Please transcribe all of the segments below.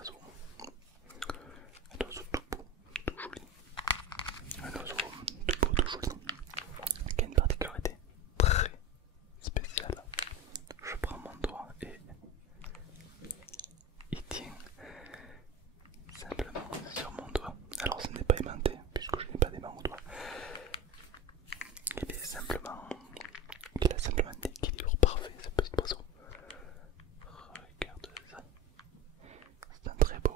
oiseau tout beau, tout joli. Un oiseau tout beau, tout joli, qui a une particularité très spéciale. Je prends mon doigt et il tient simplement sur mon doigt. Alors ce n'est pas aimanté puisque je n'ai pas des mains au doigt. Il a simplement un équilibre parfait, ce petit oiseau. Regarde ça. C'est un très beau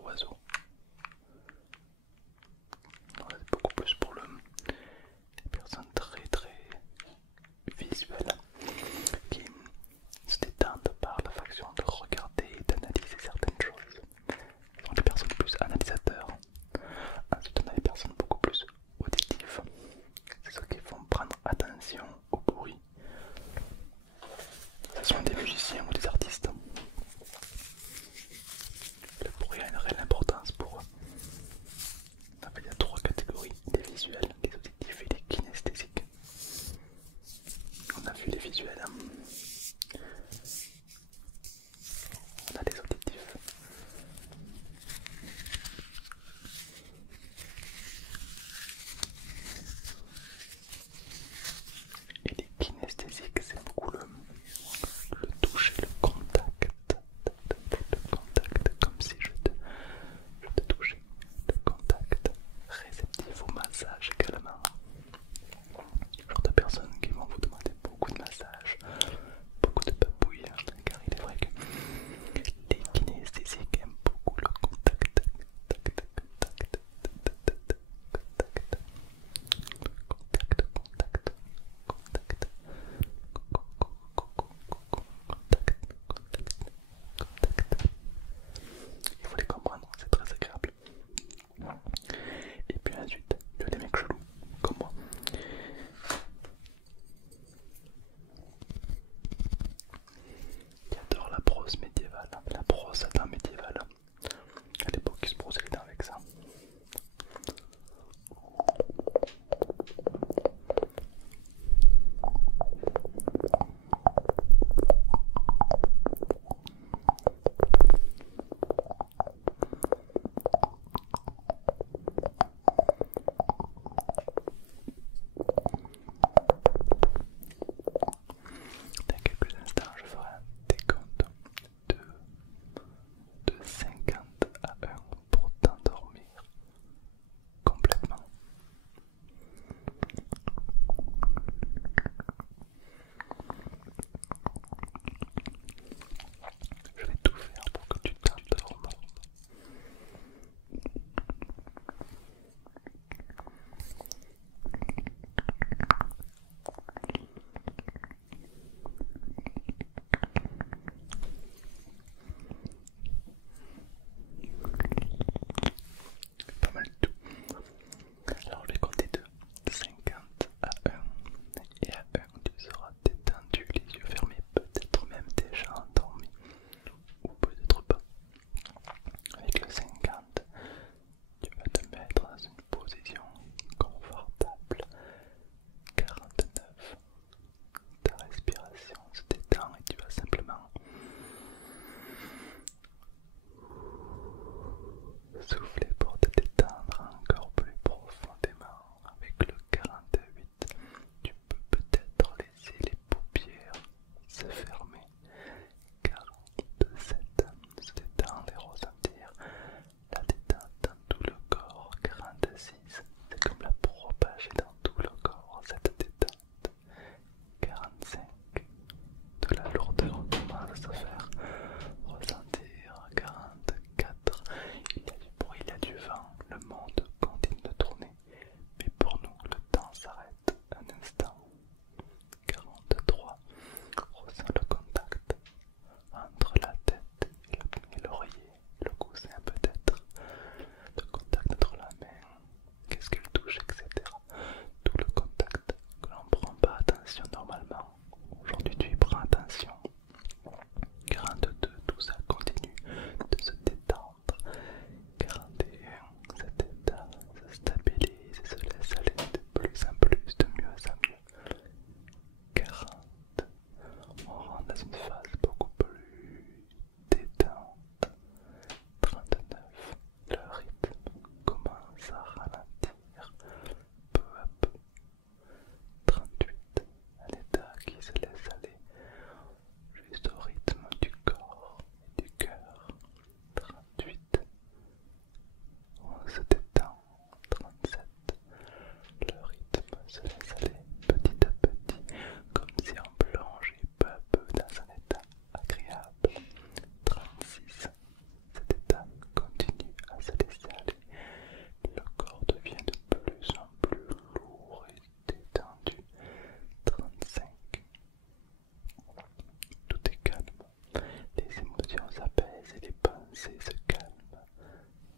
pensées se calment.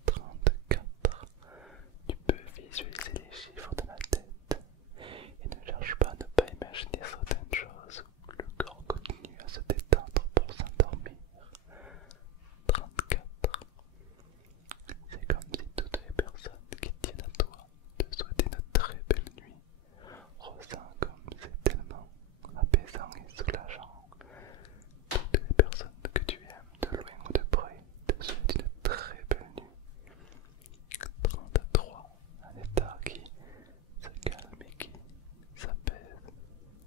34. Tu peux visualiser les chiffres dans la tête et ne cherche pas à ne pas imaginer certaines choses. Le corps continue à se détendre pour s'endormir. 34. C'est comme si toutes les personnes qui tiennent à toi te souhaitaient une très belle nuit. Ressens comme c'est tellement apaisant et soulageant. Toutes les personnes que tu aimes, de loin ou de près, te souhaitent une très belle nuit. 33. Un état qui se calme et qui s'apaise.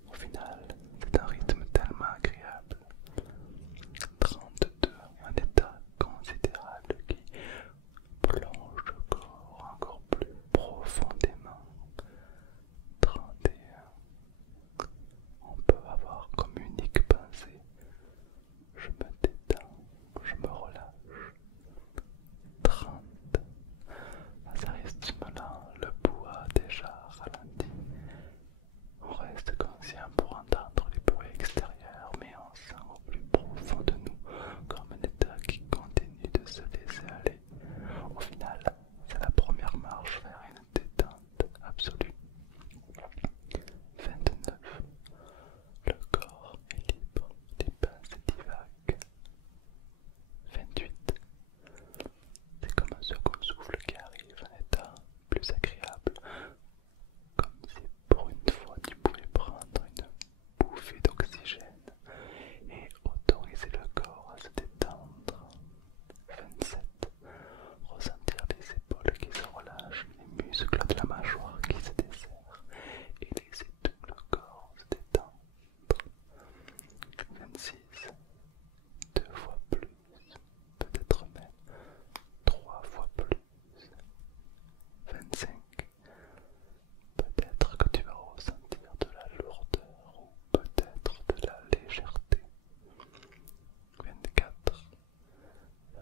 Au final, c'est un rythme tellement agréable. 32. Un état considérable qui plonge le corps encore plus profondément. 31. On peut avoir comme unique pensée: je me détends, je me relâche. 30. À ce rythme-là, le pouls a déjà ralenti. On reste conscient pour entendre les bruits extérieurs, mais on sent au plus profond de nous comme un état qui continue de se laisser aller. Au final, c'est la première marche vers une détente absolue. 29. Le corps est libre, les pensées divaguent. 28. C'est comme un second souffle qui arrive, un état plus agréable, comme si pour une fois tu pouvais prendre une bouffée d'oxygène et autoriser le corps à se détendre. 27. Ressentir les épaules qui se relâchent, les muscles de la mâchoire qui se desserrent et laisser tout le corps se détendre. 26. Deux fois plus, peut-être même 3 fois plus. 25. Peut-être que tu vas ressentir de la lourdeur ou peut-être de la légèreté. 24.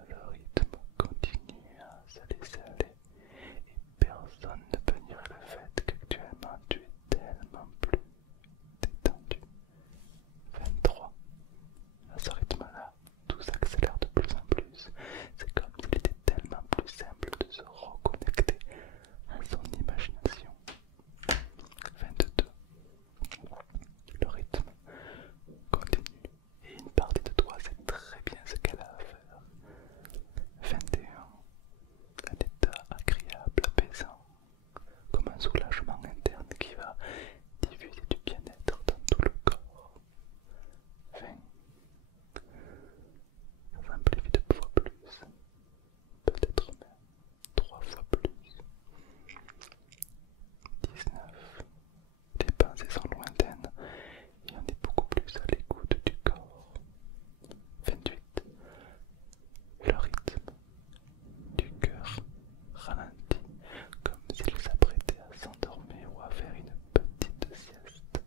Le rythme continue à se laisser aller et personne ne peut nier le fait qu'actuellement tu es tellement plus détendu. 23. À ce rythme-là, tout s'accélère de plus en plus. C'est comme s'il était tellement plus simple de se reconnecter à son imagination. 22. Le rythme continue et une partie de toi sait très bien ce qu'elle a à faire. 21. Un état agréable, apaisant, comme un soulagement interne qui va diffuser du bien-être dans tout le corps. 20. Ça s'amplifie 2 fois plus, peut-être même 3 fois plus. 19. Les pensées sont lointaines et on est beaucoup plus à l'écoute du corps. 28. Le rythme du cœur ralentit comme s'il s'apprêtait à s'endormir ou à faire une petite sieste.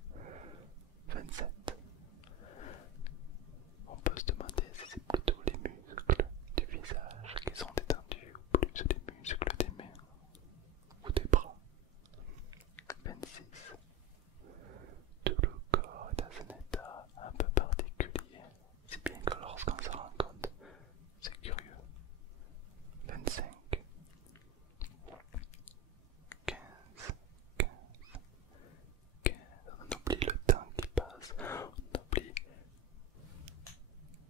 27. On peut se demander si c'est plutôt les muscles du visage qui sont détendus ou plus les muscles des mains ou des bras. 26. Tout le corps est dans un état un peu particulier, si bien que lorsqu'on s'en rend compte, c'est curieux. 25. 15. 15. 15. On oublie le temps qui passe, on oublie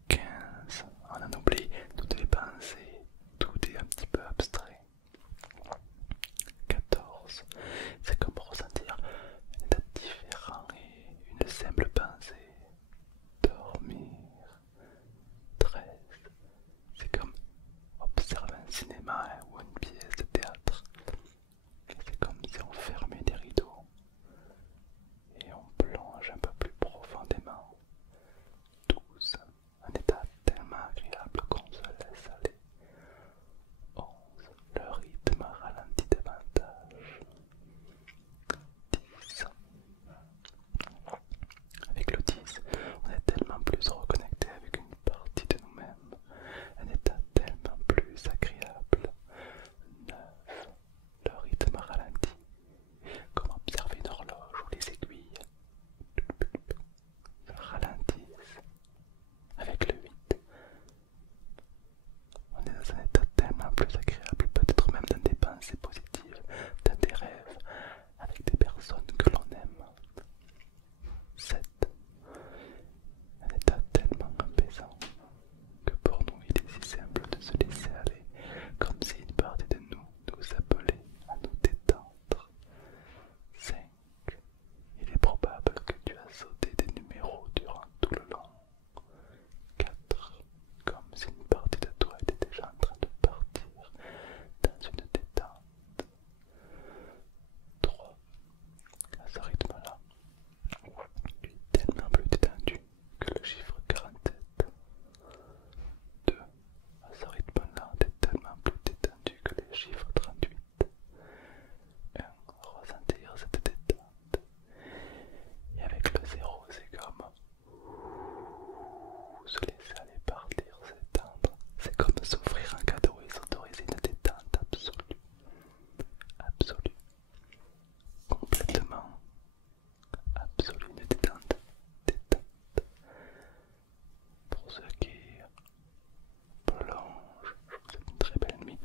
15. On en oublie toutes les pensées, tout est un petit peu abstrait. 14. C'est comme ressentir un état différent et une simple pensée. Dormir. 13. C'est comme observer un cinéma ou une pièce de théâtre. C'est comme si on fermait des rideaux et on plonge un peu plus profondément. 12. Un état tellement agréable qu'on se laisse aller. 11. Le rythme ralentit davantage. 10. Avec le 10, on est tellement plus reconnecté avec une partie de nous-mêmes, un état tellement plus agréable, le chiffre 38 ressentir cette détente. Et avec le 0, c'est comme se laisser aller partir, s'éteindre. C'est comme s'offrir un cadeau et s'autoriser une détente absolue. Absolue. Complètement absolue, une détente. Détente. Pour ceux qui plongent, je vous souhaite une très belle nuit.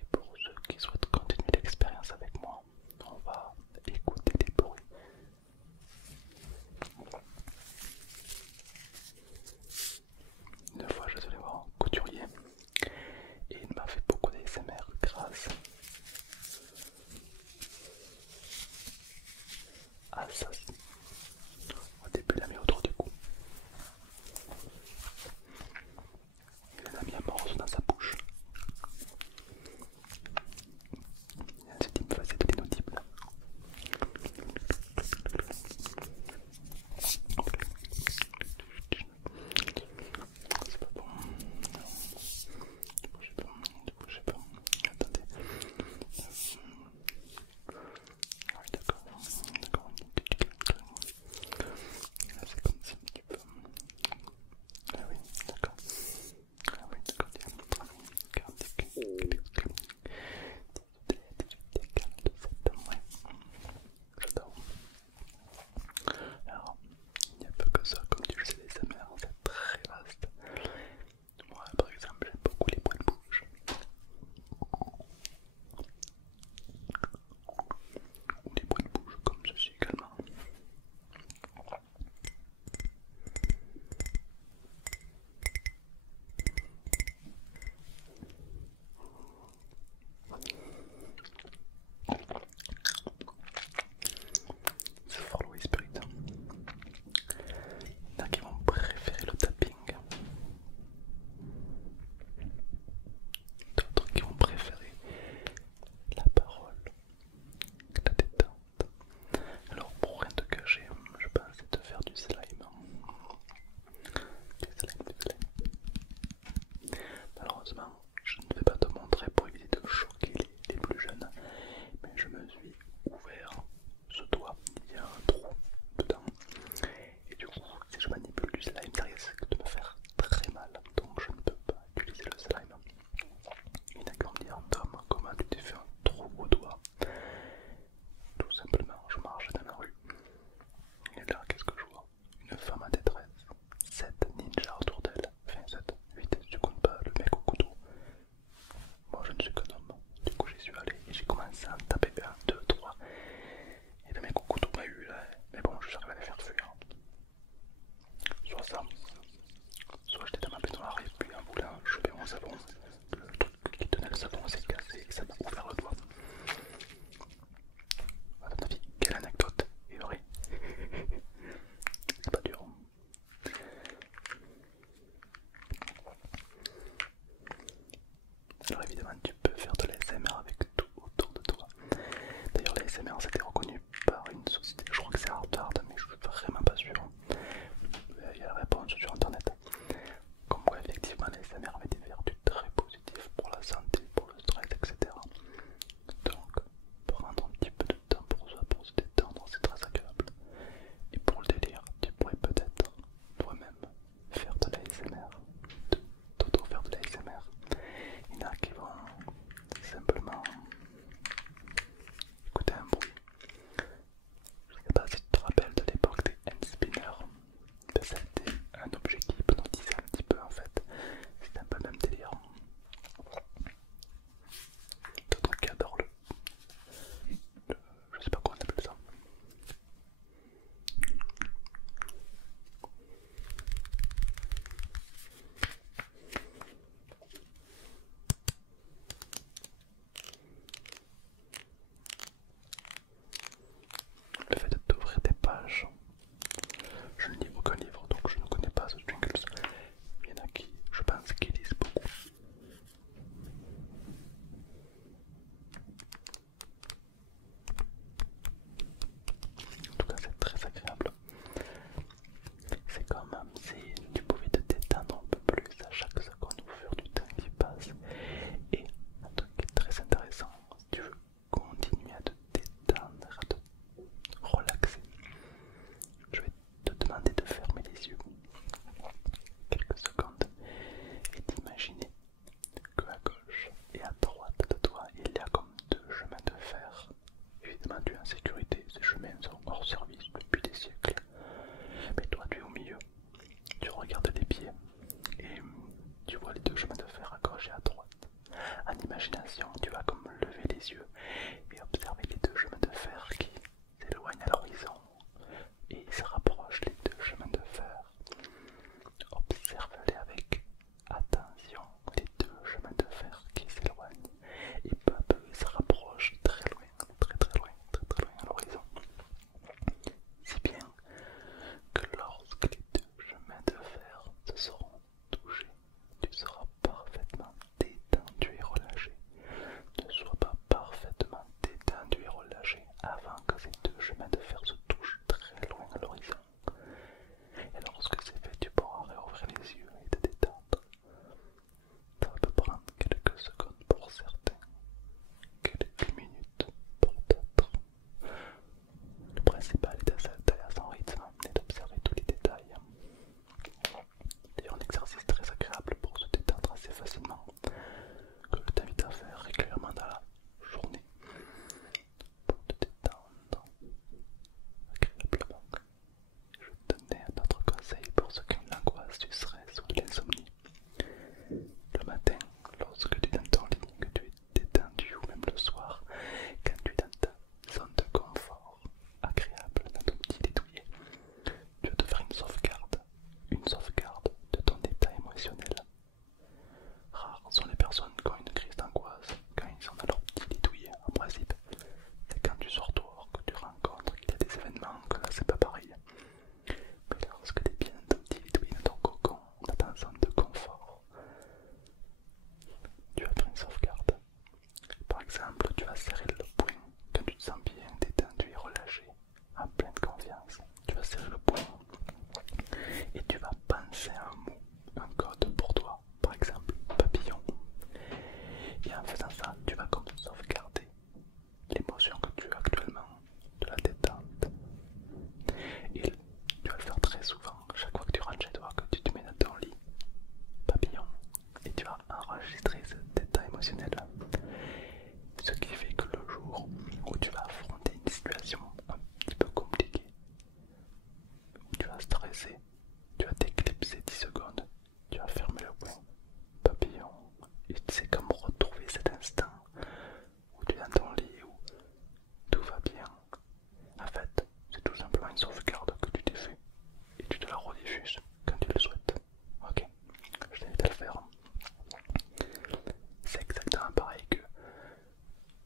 Et pour ceux qui souhaitent continuer l'expérience avec moi, on va écouter des bruits. Une fois, je suis allé voir un couturier et il m'a fait beaucoup d'ASMR grâce à ça. Au début, il a mis autour du cou. Il en a mis un morceau dans sa bouche. Et ensuite, il me faisait de l'inaudible. C'est pas bon. Ne bougez pas. Attendez. Ah oui, d'accord. D'accord. C'est comme si un petit peu. Ah oui, d'accord. Ah oui, d'accord. 47, ouais. J'adore. Alors, il n'y a pas que ça, comme tu le sais, les ASMR, c'est très vaste. Moi, par exemple, j'aime beaucoup les bruits de bouche. Ou les bruits de bouche comme ceci également. C'est fort Louis Spirit. Il y en a qui vont préférer le tapping. D'autres qui vont préférer la parole, la détente. Alors pour rien te cacher, je pensais te faire du slime. Du slime. Malheureusement, je ne vais pas te montrer pour éviter de choquer les plus jeunes. Mais je me suis ouvert ce doigt, il y a un trou dedans. Et du coup, si je manipule du slime, ça risque de me faire très mal. Donc je ne peux pas utiliser le slime. Il n'a qu'à me dire, Tom, comment tu t'es fait un trou au doigt? Tout simplement, je marche dans la rue. Et là, qu'est-ce que je vois? Une femme en détresse. 7 ninjas autour d'elle. Enfin 7, 8, si tu comptes pas le mec au couteau. Moi je ne suis qu'un homme. Du coup j'y suis allé et j'ai commencé à taper 1, 2, 3. Et le mec au couteau m'a eu là. Mais bon, je j'arrive à les faire fuir. Soit ça, soit j'étais dans ma baignoire et puis en voulant choper mon savon, le truc qui tenait le savon s'est cassé et ça m'a ouvert le doigt. À ton avis, quelle anecdote est vraie? C'est pas dur. Alors évidemment tu peux faire de l'ASMR avec tout autour de toi. D'ailleurs l'ASMR c'était reconnu par une société, je crois que c'est Harvard mais je suis vraiment pas sûr. Il y a la réponse sur internet. Comme quoi effectivement l'ASMR avait des vertus très positives pour la santé, pour le stress, etc. Donc prendre un petit peu de temps pour soi, pour se détendre, c'est très agréable. Et pour le délire, tu pourrais peut-être toi-même faire de l'ASMR, t'auto-faire de l'ASMR. Il y en a qui vont simplement écouter un bruit. Je ne sais pas si tu te rappelles de l'époque des hand spinners. C'était un objet qui hypnotisait un petit peu en fait. C'était un peu le même et à droite de toi, il y a comme deux chemins de fer. Évidemment, tu es en sécurité, ces chemins sont hors service depuis des siècles. Mais toi, tu es au milieu, tu regardes les pieds et tu vois les deux chemins de fer à gauche et à droite. En imagination, tu vas comme lever les yeux et observer les deux chemins de fer qui s'éloignent à l'horizon et ils se rapprochent, les deux chemins de fer. Observe-les avec attention, les deux chemins de fer qui s'éloignent et peu à peu ils se rapprochent très loin, très loin, très loin à l'horizon. Si bien que lorsque les deux chemins de fer se seront touchés, tu seras parfaitement détendu et relâché. Ne sois pas parfaitement détendu et relâché avant que ces deux chemins de fer se touchent très loin à l'horizon. Et lorsque c'est fait, tu pourras réouvrir les yeux et te détendre. Ça peut prendre quelques secondes pour certains, quelques minutes pour d'autres. Le principal est d'aller à son rythme et d'observer tous les détails. D'ailleurs, un exercice très agréable pour se détendre assez facilement, que je t'invite à faire régulièrement dans la journée pour te détendre agréablement. Je vais te donner un autre conseil pour ceux qui ont l'angoisse du stress ou de l'insomnie. Le matin, lorsque tu es dans ton lit, que tu es détendu, ou même le soir, quand tu es dans ta zone de confort agréable, dans ton petit lit douillet, tu vas te faire une sauvegarde de ton état émotionnel. Rares sont les personnes qui ont une crise d'angoisse quand ils sont dans leur petit lit douillet. En principe, c'est quand tu sors dehors que tu rencontres qu'il y a des événements, que là c'est pas pareil. Mais lorsque tu es bien dans ton petit lit douillet, dans ton cocon, dans ta zone de confort, tu vas faire une sauvegarde. Par exemple, tu vas serrer le poing quand tu te sens bien détendu et relâché, en pleine confiance. Tu vas serrer le poing et tu vas penser à un mot, un code pour toi, par exemple papillon. Et en faisant ça, tu vas comme sauvegarder l'émotion que tu as actuellement, de la détente. Et tu vas le faire très souvent, chaque fois que tu rentres chez toi, que tu te mets dans ton lit, papillon, et tu vas enregistrer cet état émotionnel. Ce qui fait que le jour où tu vas affronter une situation un petit peu compliquée, où tu vas stresser, tu vas t'éclipser 10 secondes, tu vas fermer le poing, papillon, et c'est comme retrouver cet instant où tu es dans ton lit, où tout va bien. En fait, c'est tout simplement une sauvegarde que tu t'es fait et tu te la rediffuses quand tu le souhaites. Ok, je t'invite à le faire. C'est exactement pareil que,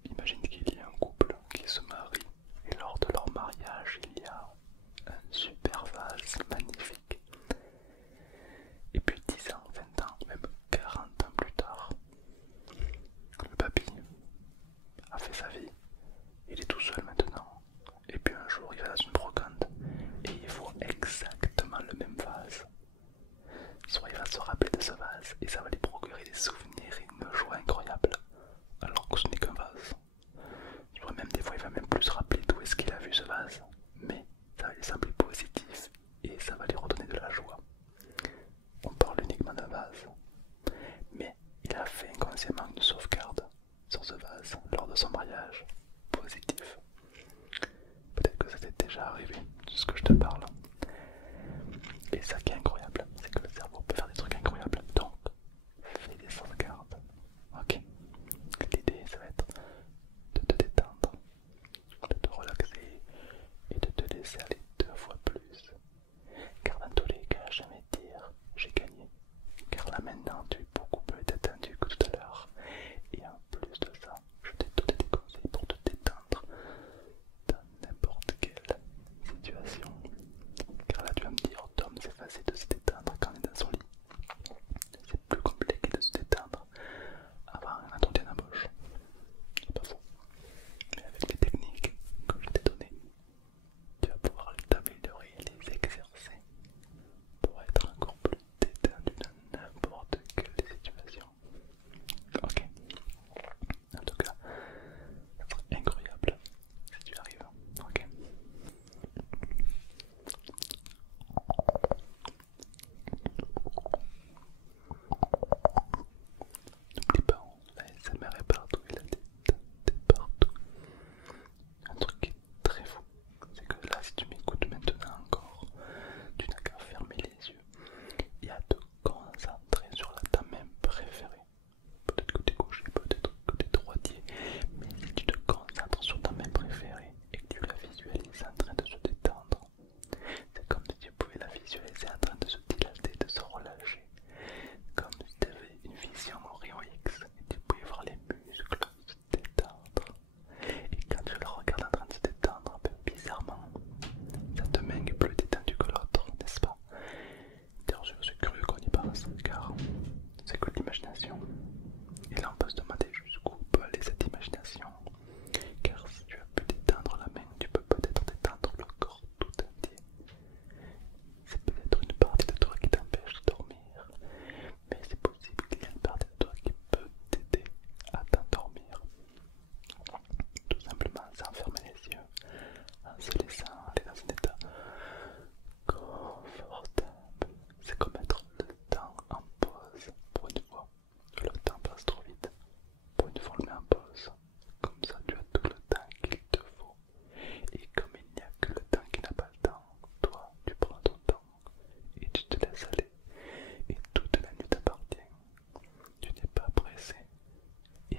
imagine qu'il y a un couple qui se marie et lors de leur mariage il y a un super vase magnifique. Et puis 10 ans, 20 ans, même 40 ans plus tard, le papy a fait sa vie, il est tout seul maintenant. Et puis un jour il va dans une brocante et il voit exactement le même vase. Soit il va se rappeler de ce vase et ça va lui procurer des souvenirs et une joie incroyable, alors que ce n'est qu'un vase. Même des fois il va même plus se rappeler d'où est-ce qu'il a vu ce vase, mais ça va lui sembler positif et ça va lui redonner de la joie. On parle uniquement d'un vase, mais il a fait inconsciemment une sauvegarde sur ce vase lors de son mariage positif. Peut-être que ça t'est déjà arrivé, c'est ce que je te parle. Et ça qui est incroyable, c'est que le cerveau peut faire des trucs incroyables. Donc, fais des sauvegardes. Ok. L'idée, ça va être de te détendre, de te relaxer et de te laisser aller 2 fois plus. Car dans tous les cas, jamais dire j'ai gagné. Car là maintenant, tu es beaucoup plus détendu que tout à l'heure. Et en plus de ça, je t'ai donné des conseils pour te détendre dans n'importe quelle situation.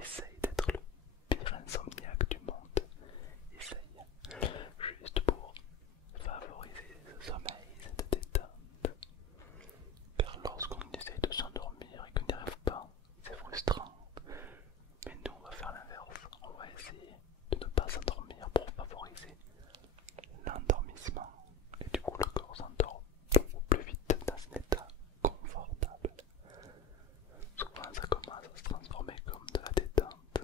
essaye d'être le pire insomniaque du monde. Essaye, juste pour favoriser ce sommeil, cette détente. Car lorsqu'on essaye de s'endormir et qu'on n'y arrive pas, c'est frustrant. Mais nous, on va faire l'inverse. On va essayer de ne pas s'endormir pour favoriser l'endormissement. Et du coup, le corps s'endort beaucoup plus vite dans un état confortable. Souvent, ça commence à se transformer comme de la détente.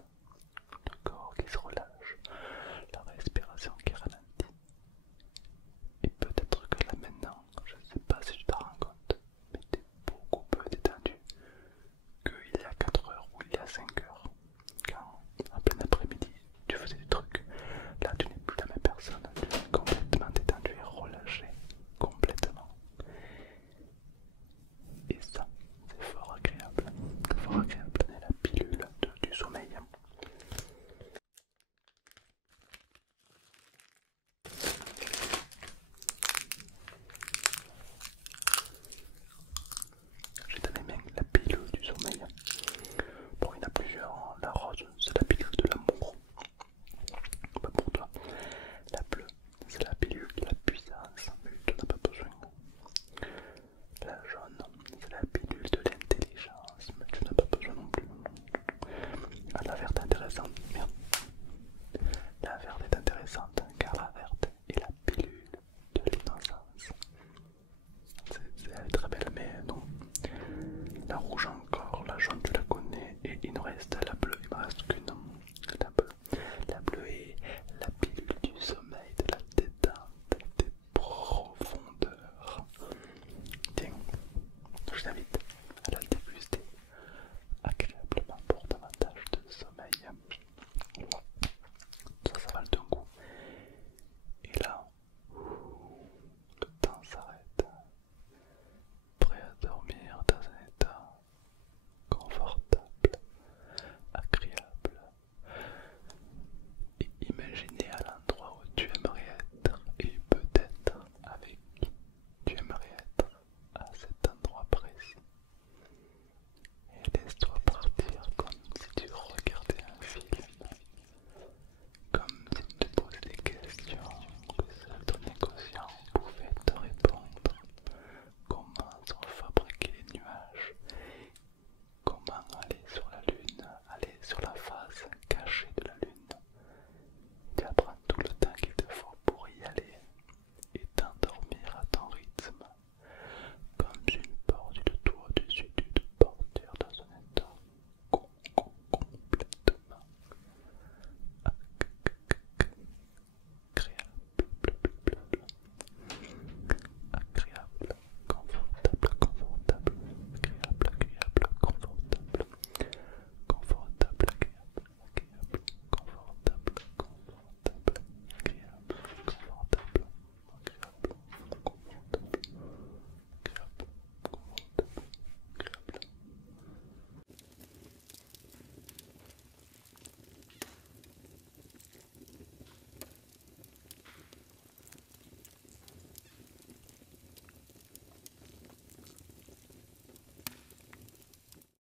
Le corps qui se relâche, la respiration qui ralentit. Et peut-être que là maintenant, je ne sais pas si tu t'en rends compte, mais tu es beaucoup plus détendu qu'il y a 4 heures ou il y a 5 heures. Quand en plein après-midi tu faisais des trucs, là tu n'es plus la même personne, tu es complètement détendu et relâché, complètement. Et ça, c'est fort agréable, c'est la pilule du sommeil. J'ai dans les mains la pilule du sommeil. Bon, il y en a plusieurs, hein. La rose, c'est la pilule de l'amour. Pas pour toi. La bleue, c'est la pilule de la puissance, mais tu n'en as pas besoin. La jaune, c'est la pilule de l'intelligence, mais tu n'as pas besoin non plus. Ah, la verte est intéressante, merde. La verte est intéressante car la verte est la pilule de l'innocence. Elle est très belle, mais non. La rouge encore, la jaune tu la connais, et il nous reste la bleue, il me reste que